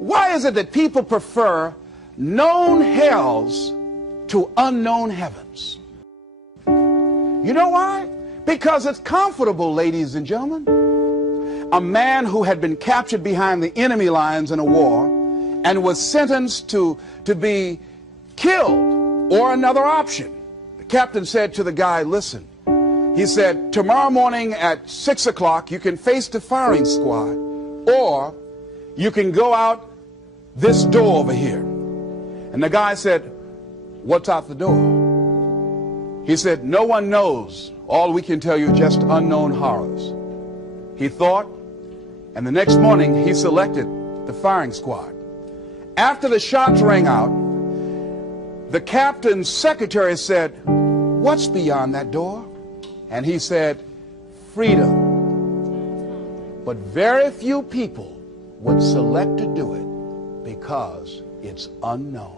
Why is it that people prefer known hells to unknown heavens? You know why? Because it's comfortable, ladies and gentlemen. A man who had been captured behind the enemy lines in a war and was sentenced to be killed, or another option. The captain said to the guy, listen, he said, tomorrow morning at 6 o'clock, you can face the firing squad, or you can go out this door over here. And the guy said, what's out the door? He said, no one knows. All we can tell you just unknown horrors. He thought, and the next morning he selected the firing squad. After the shots rang out, the captain's secretary said, what's beyond that door? And he said, freedom. But very few people would select to do it because it's unknown.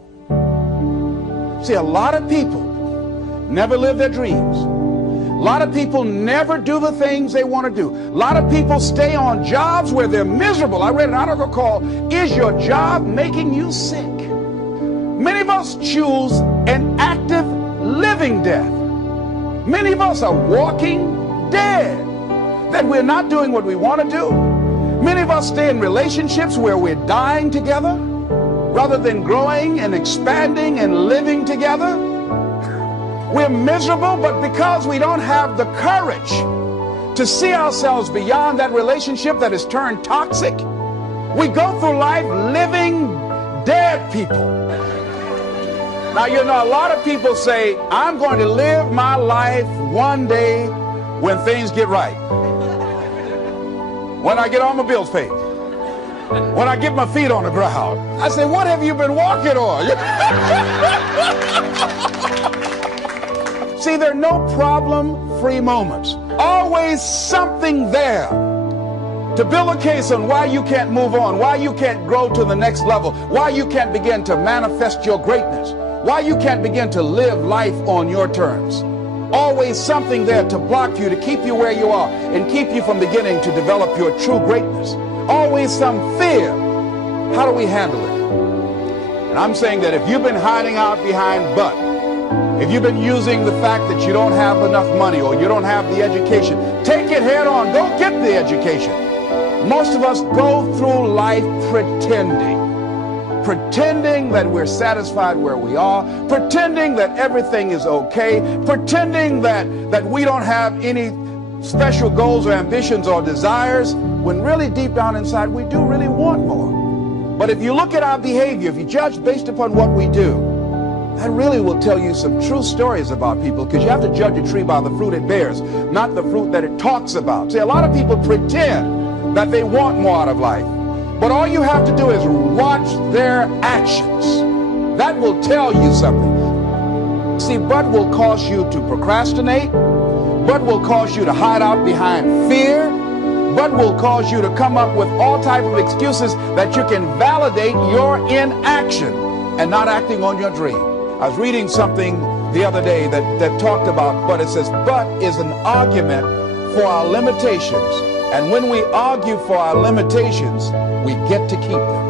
See, a lot of people never live their dreams. A lot of people never do the things they want to do. A lot of people stay on jobs where they're miserable. I read an article called, Is Your Job Making You Sick? Many of us choose an active living death. Many of us are walking dead, that we're not doing what we want to do. Many of us stay in relationships where we're dying together rather than growing and expanding and living together. We're miserable, but because we don't have the courage to see ourselves beyond that relationship that has turned toxic, we go through life living dead people. Now, you know, a lot of people say, I'm going to live my life one day when things get right. When I get all my bills paid. When I get my feet on the ground. I say, what have you been walking on? See, there are no problem-free moments. Always something there to build a case on why you can't move on, why you can't grow to the next level, why you can't begin to manifest your greatness, why you can't begin to live life on your terms. Always something there to block you, to keep you where you are, and keep you from beginning to develop your true greatness. Always some fear. How do we handle it? And I'm saying that if you've been hiding out behind but, if you've been using the fact that you don't have enough money or you don't have the education, take it head on. Go get the education. Most of us go through life pretending that we're satisfied where we are, pretending that everything is okay, pretending that we don't have any special goals or ambitions or desires, when really deep down inside we do really want more. But if you look at our behavior, if you judge based upon what we do, that really will tell you some true stories about people, because you have to judge a tree by the fruit it bears, not the fruit that it talks about. See, a lot of people pretend that they want more out of life, but all you have to do is watch their actions. That will tell you something. See, but will cause you to procrastinate, but will cause you to hide out behind fear, but will cause you to come up with all type of excuses that you can validate your inaction and not acting on your dream. I was reading something the other day that talked about but. It says, but is an argument for our limitations. And when we argue for our limitations, we get to keep them.